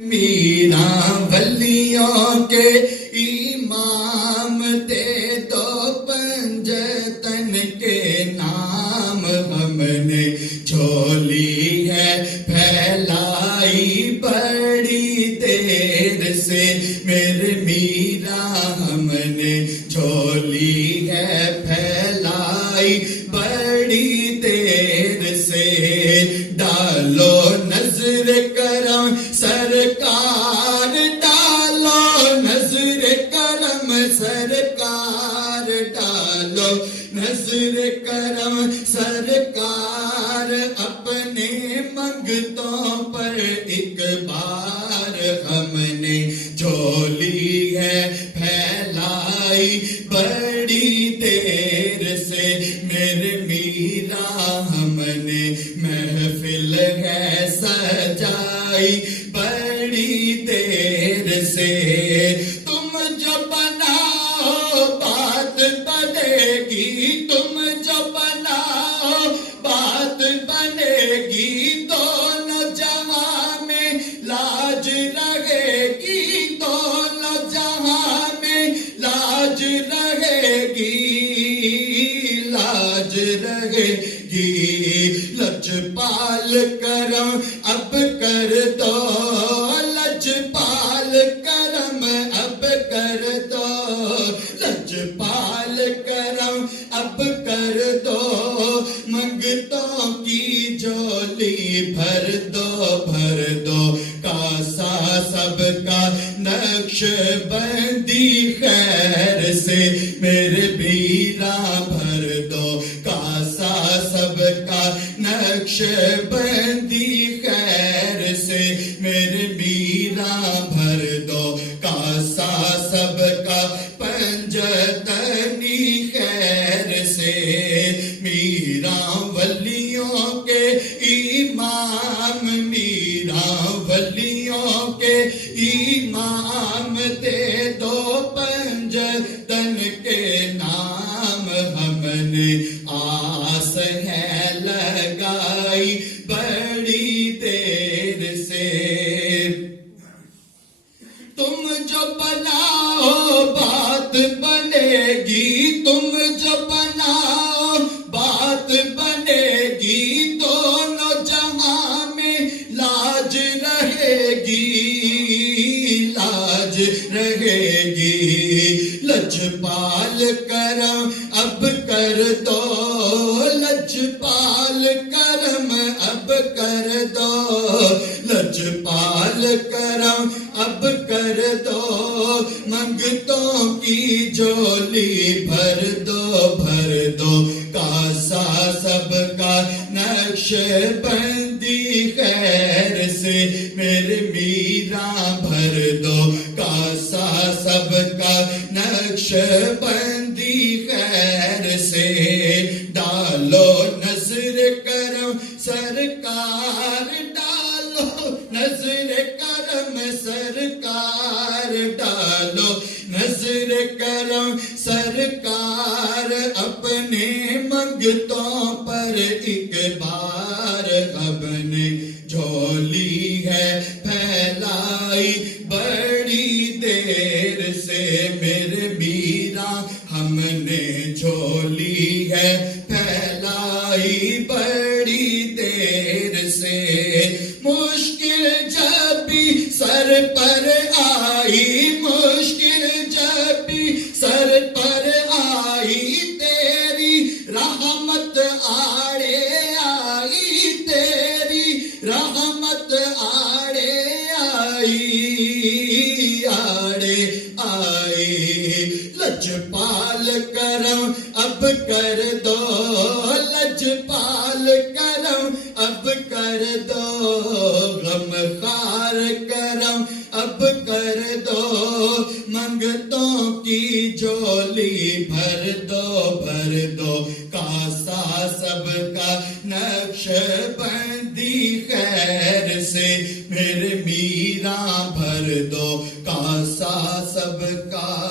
میرا ولیوں کے امام تھے تو پنجتن کے نام ہم نے جھولی ہے پھیلائی بڑی دیر سے میرے میرا ہم نے جھولی ہے پھیلائی بڑی دیر سے ڈالو نظر کرم سرکار ڈالو نظر کرم سرکار ڈالو نظر کرم سرکار اپنے منگتوں پر ایک بار ہم نے جھولی ہے پھیلائی بڑی دیر سے میرے میرا ہم نے محفل ہے سجائی بڑی دیر سے تم جو بناؤ بات بنے گی تم جو بناؤ بات بنے گی دونوں جہاں میں لاج رہے گی دونوں جہاں میں لاج رہے گی لاج رہے گی لجپال کرم اب کر دو لجپال کرم اب کر دو لجپال کرم اب کر دو منگتوں کی جھولی بھر دو کاسا سب کا نقش بندی خیر سے میرے بیرا بھر دو کاسا سب کا نقش بندی خیر سے میرے میرا بھر دو کاسا سب کا پنجتنی خیر سے میرا ولیوں کے امام میرا ولیوں کے امام دے دو پنجتن کے نام ہم نے آس ہے لگائی بڑی دیر سے تم جو بناؤ بات بنے گی تم جو بناؤ بات بنے گی دونوں جہاں میں لاج رہے گی لاج رہے گی لجپال کرم اب کر دو لجپال کرم اب کر دو لجپال کرم اب کر دو منگتوں کی جھولی بھر دو کاسا سب کا نقش بندی خیر سے میرے میرا بھر دو کاسا سب کا نقش بندی خیر سے ڈالو نظر کرم سرکار ڈالو نظر کرم سرکار ڈالو نظر کرم سرکار اپنے منگتوں پر ایک بار ہم نے جھولی ہے پھیلائی بڑی دیر سے میرے میرا ہم نے جھولی ہے پھیلائی بڑی دیر سے مشکل جب بھی سر پر آئی مشکل جب بھی سر پر آئی تیری رحمت آڑے آئی تیری رحمت آڑے آئی لجپال کرم اب کر دو لجپال کرم اب کر دو غم خار کرم اب کر دو منگتوں کی جھولی بھر دو کاسا سب کا نقش بندی خیر سے میرے میرا بھر دو کاسا سب کا